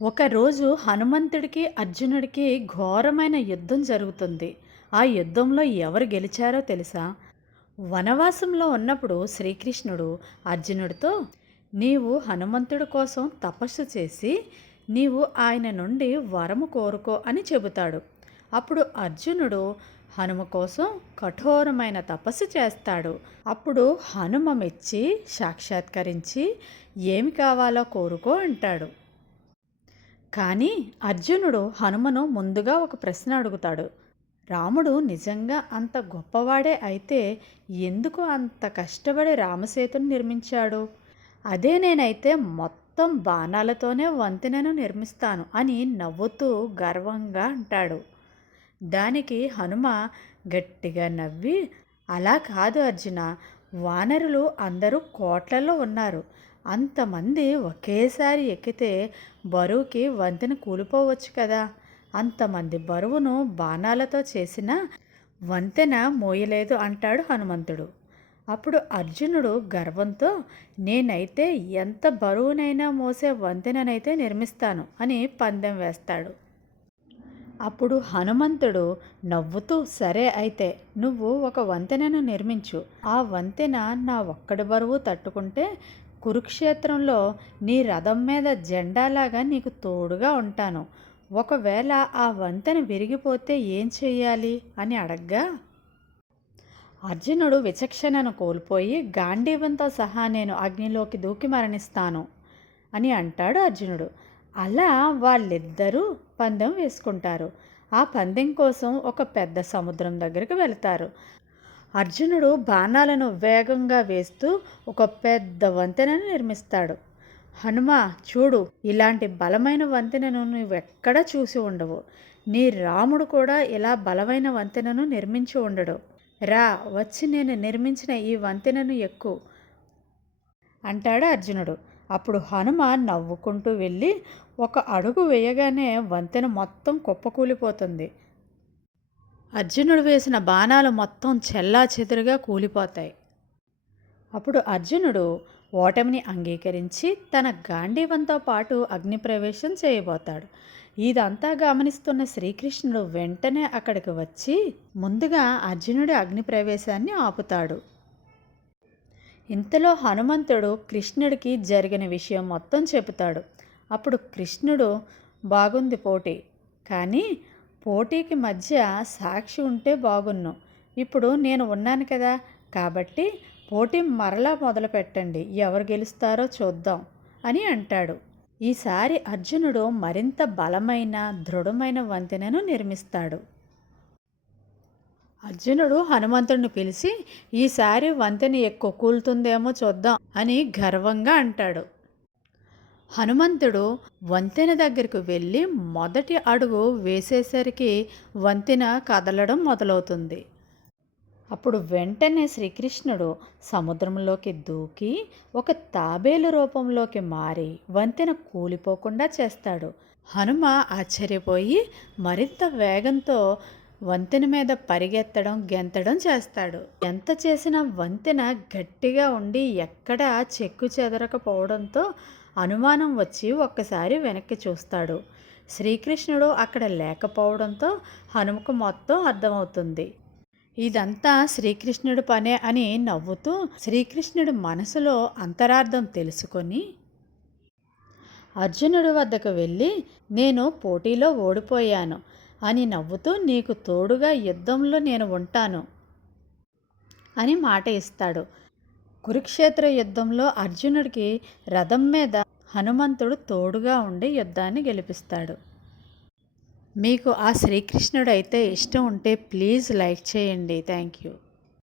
ఒకరోజు హనుమంతుడికి అర్జునుడికి ఘోరమైన యుద్ధం జరుగుతుంది. ఆ యుద్ధంలో ఎవరు గెలిచారో తెలుసా? వనవాసంలో ఉన్నప్పుడు శ్రీకృష్ణుడు అర్జునుడితో, నీవు హనుమంతుడి కోసం తపస్సు చేసి నీవు ఆయన నుండి వరము కోరుకో అని చెబుతాడు. అప్పుడు అర్జునుడు హనుమ కోసం కఠోరమైన తపస్సు చేస్తాడు. అప్పుడు హనుమ మెచ్చి సాక్షాత్కరించి ఏమి కావాలో కోరుకో అంటాడు. కానీ అర్జునుడు హనుమను ముందుగా ఒక ప్రశ్న అడుగుతాడు. రాముడు నిజంగా అంత గొప్పవాడే అయితే ఎందుకు అంత కష్టపడి రామసేతును నిర్మించాడు? అదే నేనైతే మొత్తం బాణాలతోనే వంతెనను నిర్మిస్తాను అని నవ్వుతూ గర్వంగా అంటాడు. దానికి హనుమ గట్టిగా నవ్వి, అలా కాదు అర్జున, వానరులు అందరూ కోట్లలో ఉన్నారు. అంతమంది ఒకేసారి ఎక్కితే బరువుకి వంతెన కూలిపోవచ్చు కదా. అంతమంది బరువును బాణాలతో చేసిన వంతెన మోయలేదు అంటాడు హనుమంతుడు. అప్పుడు అర్జునుడు గర్వంతో, నేనైతే ఎంత బరువునైనా మోసే వంతెననైతే నిర్మిస్తాను అని పందెం వేస్తాడు. అప్పుడు హనుమంతుడు నవ్వుతూ, సరే అయితే నువ్వు ఒక వంతెనను నిర్మించు. ఆ వంతెన నా ఒక్కడి బరువు తట్టుకుంటే కురుక్షేత్రంలో నీ రథం మీద జెండాలాగా నీకు తోడుగా ఉంటాను. ఒకవేళ ఆ వంతెన విరిగిపోతే ఏం చెయ్యాలి అని అడగ్గా, అర్జునుడు విచక్షణను కోల్పోయి, గాంధీవంతో సహా నేను అగ్నిలోకి దూకి మరణిస్తాను అని అంటాడు అర్జునుడు. అలా వాళ్ళిద్దరూ పందెం వేసుకుంటారు. ఆ పందెం కోసం ఒక పెద్ద సముద్రం దగ్గరికి వెళ్తారు. అర్జునుడు బాణాలను వేగంగా వేస్తూ ఒక పెద్ద వంతెనను నిర్మిస్తాడు. హనుమ, చూడు, ఇలాంటి బలమైన వంతెనను నువ్వెక్కడా చూసి ఉండవు. నీ రాముడు కూడా ఇలా బలమైన వంతెనను నిర్మించి ఉండడు. రా, వచ్చి నేను నిర్మించిన ఈ వంతెనను ఎక్కు అంటాడు అర్జునుడు. అప్పుడు హనుమ నవ్వుకుంటూ వెళ్ళి ఒక అడుగు వేయగానే వంతెన మొత్తం కుప్పకూలిపోతుంది. అర్జునుడు వేసిన బాణాలు మొత్తం చెల్లాచెదురుగా కూలిపోతాయి. అప్పుడు అర్జునుడు ఓటమిని అంగీకరించి తన గాంధీవంతో పాటు అగ్నిప్రవేశం చేయబోతాడు. ఇదంతా గమనిస్తున్న శ్రీకృష్ణుడు వెంటనే అక్కడికి వచ్చి ముందుగా అర్జునుడి అగ్నిప్రవేశాన్ని ఆపుతాడు. ఇంతలో హనుమంతుడు కృష్ణుడికి జరిగిన విషయం మొత్తం చెబుతాడు. అప్పుడు కృష్ణుడు, బాగుంది పోటీ, కానీ పోటీకి మధ్య సాక్షి ఉంటే బాగున్ను. ఇప్పుడు నేను ఉన్నాను కదా, కాబట్టి పోటీ మరలా మొదలు పెట్టండి, ఎవరు గెలుస్తారో చూద్దాం అని అంటాడు. ఈసారి అర్జునుడు మరింత బలమైన దృఢమైన వంతెనను నిర్మిస్తాడు. అర్జునుడు హనుమంతుడిని పిలిచి, ఈసారి వంతెన ఎక్కువ కూలుతుందేమో చూద్దాం అని గర్వంగా అంటాడు. హనుమంతుడు వంతెన దగ్గరకు వెళ్ళి మొదటి అడుగు వేసేసరికి వంతెన కదలడం మొదలవుతుంది. అప్పుడు వెంటనే శ్రీకృష్ణుడు సముద్రంలోకి దూకి ఒక తాబేలు రూపంలోకి మారి వంతెన కూలిపోకుండా చేస్తాడు. హనుమ ఆశ్చర్యపోయి మరింత వేగంతో వంతెన మీద పరిగెత్తడం, గెంతడం చేస్తాడు. ఎంత చేసినా వంతెన గట్టిగా ఉండి ఎక్కడా చెక్కు చెదరకపోవడంతో అనుమానం వచ్చి ఒక్కసారి వెనక్కి చూస్తాడు. శ్రీకృష్ణుడు అక్కడ లేకపోవడంతో హనుమకు మొత్తం అర్థమవుతుంది. ఇదంతా శ్రీకృష్ణుడి పనే అని నవ్వుతూ శ్రీకృష్ణుడి మనసులో అంతరార్థం తెలుసుకొని అర్జునుడి వద్దకు వెళ్ళి, నేను పోటీలో ఓడిపోయాను అని నవ్వుతూ, నీకు తోడుగా యుద్ధంలో నేను ఉంటాను అని మాట ఇస్తాడు. కురుక్షేత్ర యుద్ధంలో అర్జునుడికి రథం మీద హనుమంతుడు తోడుగా ఉండి యుద్ధాన్ని గెలిపిస్తాడు. మీకు ఆ శ్రీకృష్ణుడు అయితే ఇష్టం ఉంటే ప్లీజ్ లైక్ చేయండి. Thank you.